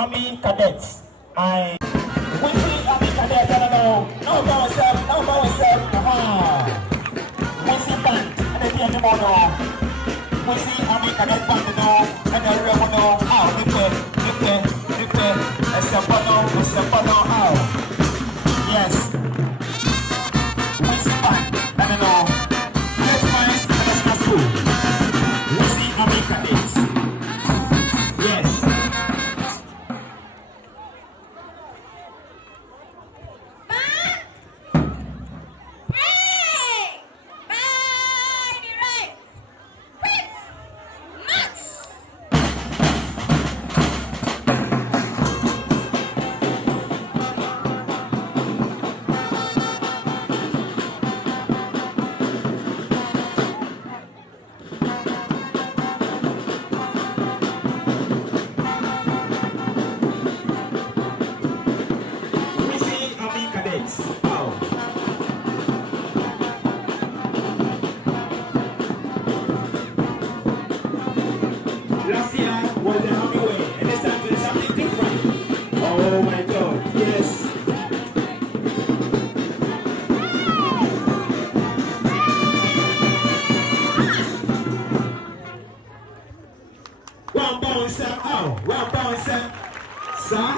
Army Cadets. Weezy Army Cadets, I don't know. No more self. Weezy Band, and then the mono. Weezy Army Cadet Band, no, and then the mono. How? If it's a bono, how? Yes. Weezy Band, I don't know. Let's find International School. Weezy Army Cadets. Yes. Last year was the army way, and this time it's something different. Oh my God, yes. One bounce, sir. Sir?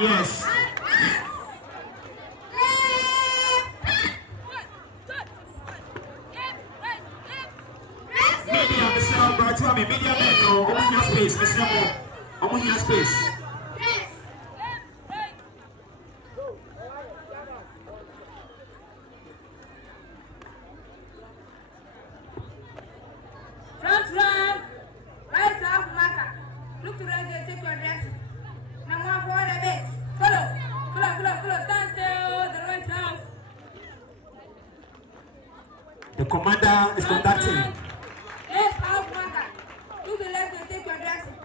Yes. Media men, no, open your space, Mr. Mo. Open your space. Front right half marker. Look to right there, take your dress. Now one forward a bit. Follow. Stand still, the right half. The commander is conducting. Yes, half marker. To the left and take your dressing.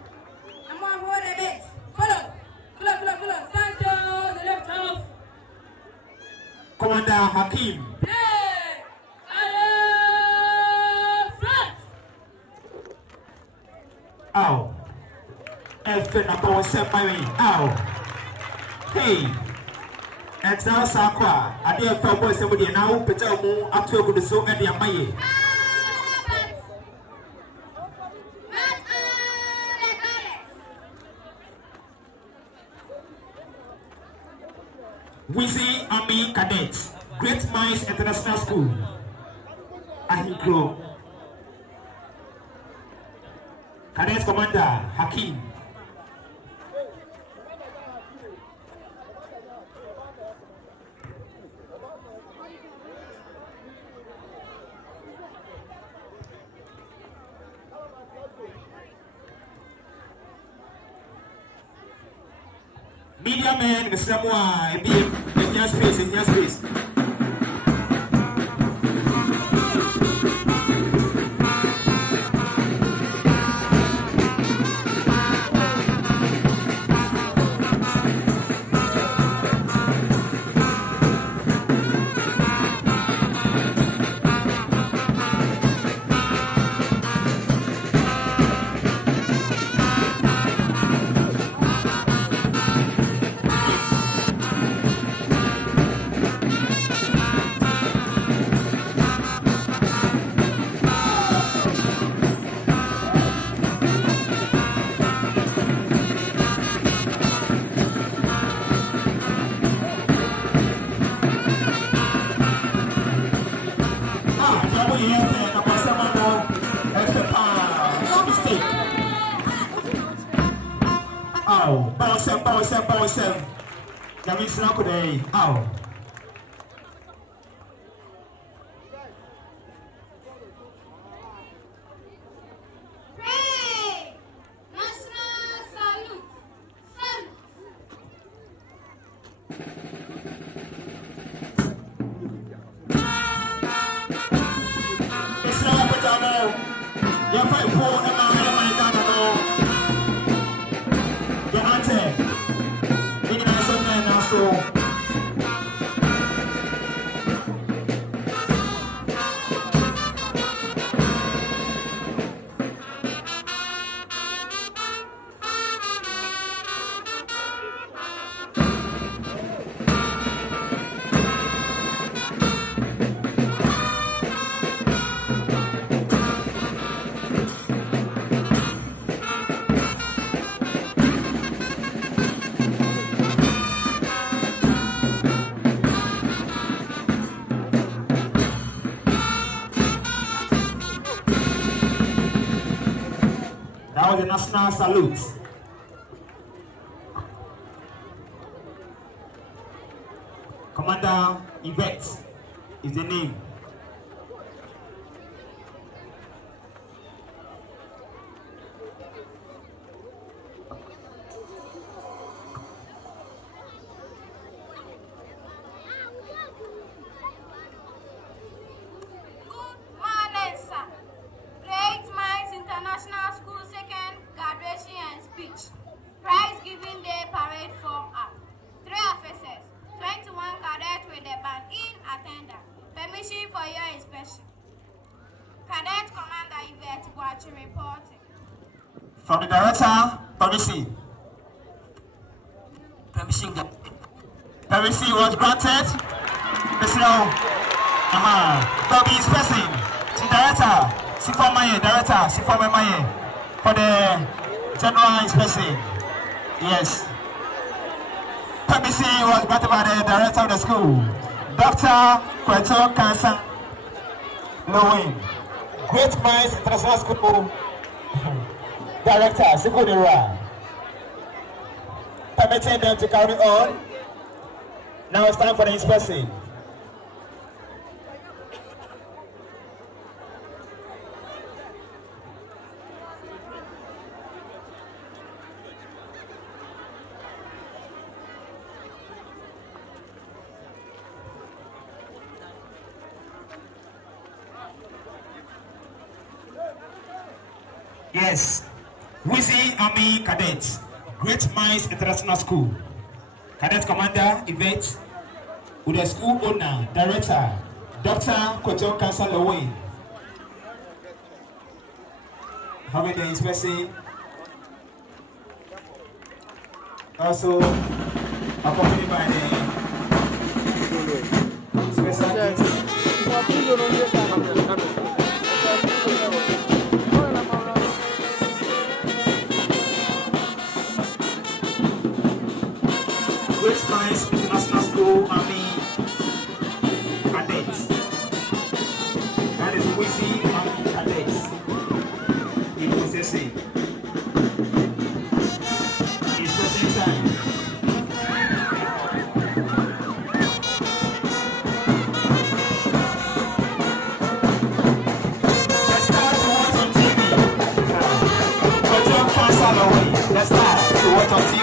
And one forward a bit. Follow. Stand still, the left half. Commander Hakim. Play. Front. Ow. Elfen upon Semai. Ow. Hey. And now Sakwa. I dare for boys somebody now. Petamu up to the so at the Amaye. Weezy Army Cadets, Great Minds International School. Ahiklo. Cadets Commander Hakim. Media man, Mr. Moa, in your space. Ow, bounce him. That means not today. Ow. You're fighting for so National Salute. Commander Yvette is the name. Prize giving day parade form up. 3 officers, 21 cadets with the band in attendance. Permission for your inspection. Cadet Commander Yvette Kwadwo reporting. From the director, permission. Permission was granted. Mr. Bobby is pressing. The director, she for my director, she for my for the general inspection. Yes. Permission was granted by the director of the school, Dr. Proprietor Nkansah Inspect. Great Minds International School Director, Sikudira. Permitting them to carry on. Now it's time for the inspection. Yes, Weezy Army Cadets, Great Minds International School. Cadet Commander Yvette, with the school owner, director, Dr. Kwadwo Nkansah Inspect. Having the inspection. Also accompanied by the special guest. Great Minds International School Army Cadets. That is Weezy Army Cadets. In possessing. It's pressing time. Let's start to watch on TV. Kwadwo Nkansah. Let's start to watch on TV.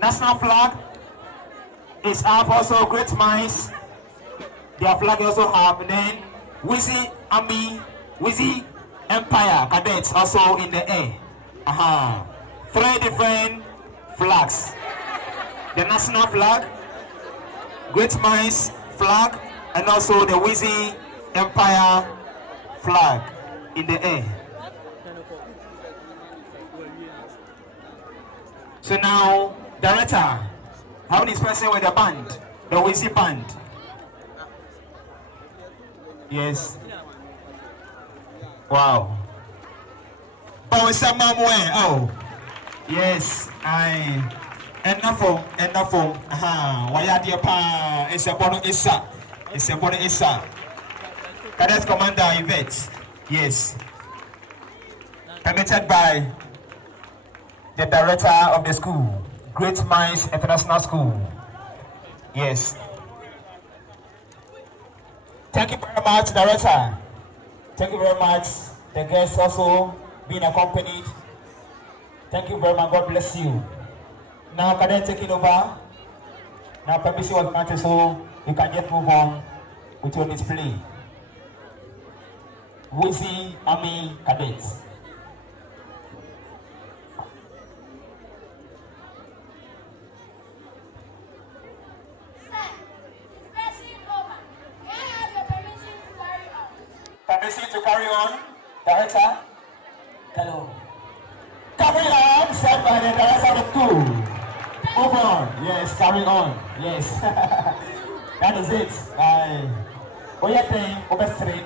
National flag is up, also Great Minds. Their flag also up, and then Weezy Army, Weezy Empire Cadets also in the air. 3 different flags. The national flag, Great Minds flag, and also the Weezy Empire flag in the air. So now, director, how is person with the band, the Weezy band? Yes. Wow. Oh, yes. Enough. Why are you pa? It's a bono isa. It's a bono isa. Cadet Commander Yvette. Yes. Permitted by the director of the school, Great Minds International School. Yes. Thank you very much, director. Thank you very much. The guests also being accompanied. Thank you very much. God bless you. Now, Cadet taking over. Now, permission was granted, so you can just move on with your display. Weezy Army Cadets. Permission to carry on, director. Hello. Carry on, said by the director of the school. Move on. Yes, carry on. Yes. That is it. Oyete, obestre.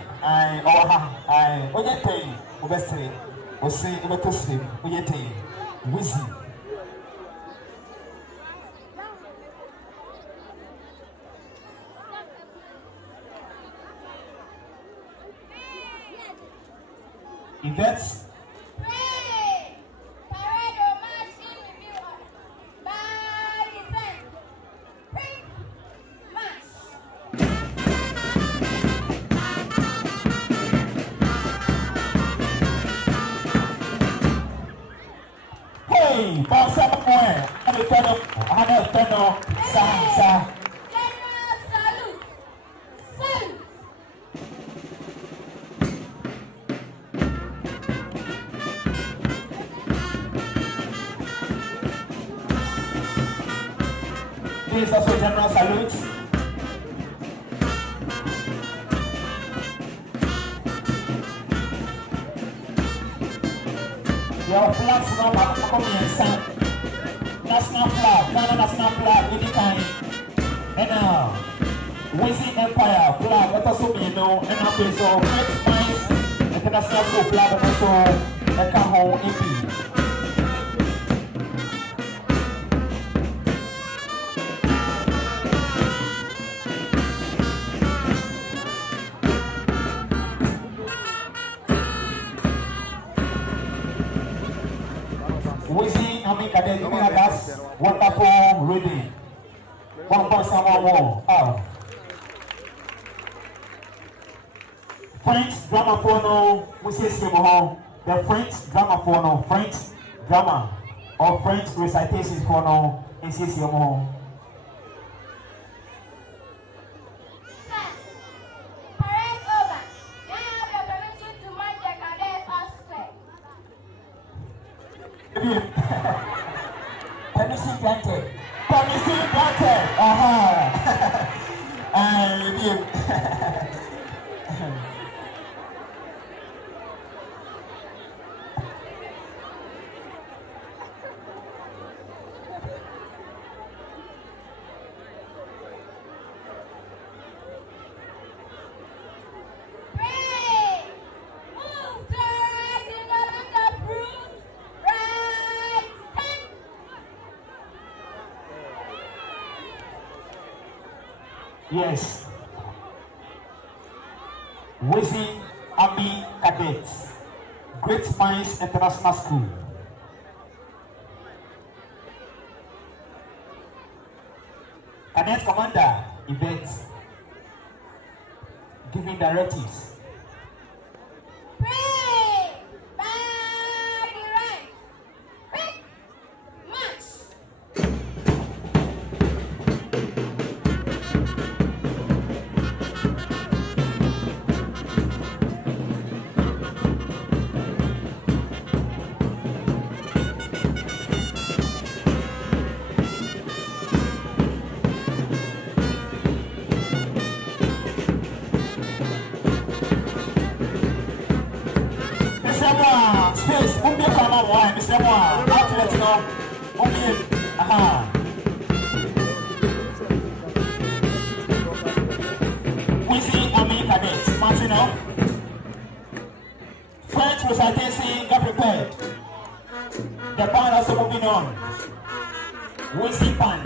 Oyete, obestre. Ose, obetosre. Oyete, Weezy. Events. Pray! Parade or march in review order. By design. Pray! March! Hey! Boss up more! Ano, sa. General salute! Salute! This is also general salute. Your flags now are coming in. National flag, Ghana national flag, with the kind. And now, Weezy Empire flag, let us also know, and now there's a next nice international school flag, and also a Kaho AP. Weezy Cadet, giving us wonderful reading. One person more. Oh. French gramophone, we say the French gramophone, French drama or French recitations for no in CCMO. Parade over. Now I have your permission to march the cadet elsewhere. Permission granted. Permission granted. Aha. Pray! Move to right in the land of fruits. Right stand. Yes. Weezy Army Cadets, Great Minds International School. Cadet Commander, event, giving directives. Pray! By the right. Quick! March! Space, Mr. Moa, outlet now. Aha. Weezy Army Cadets, marching up. French recitation, get prepared. The band also moving on. Weezy Band.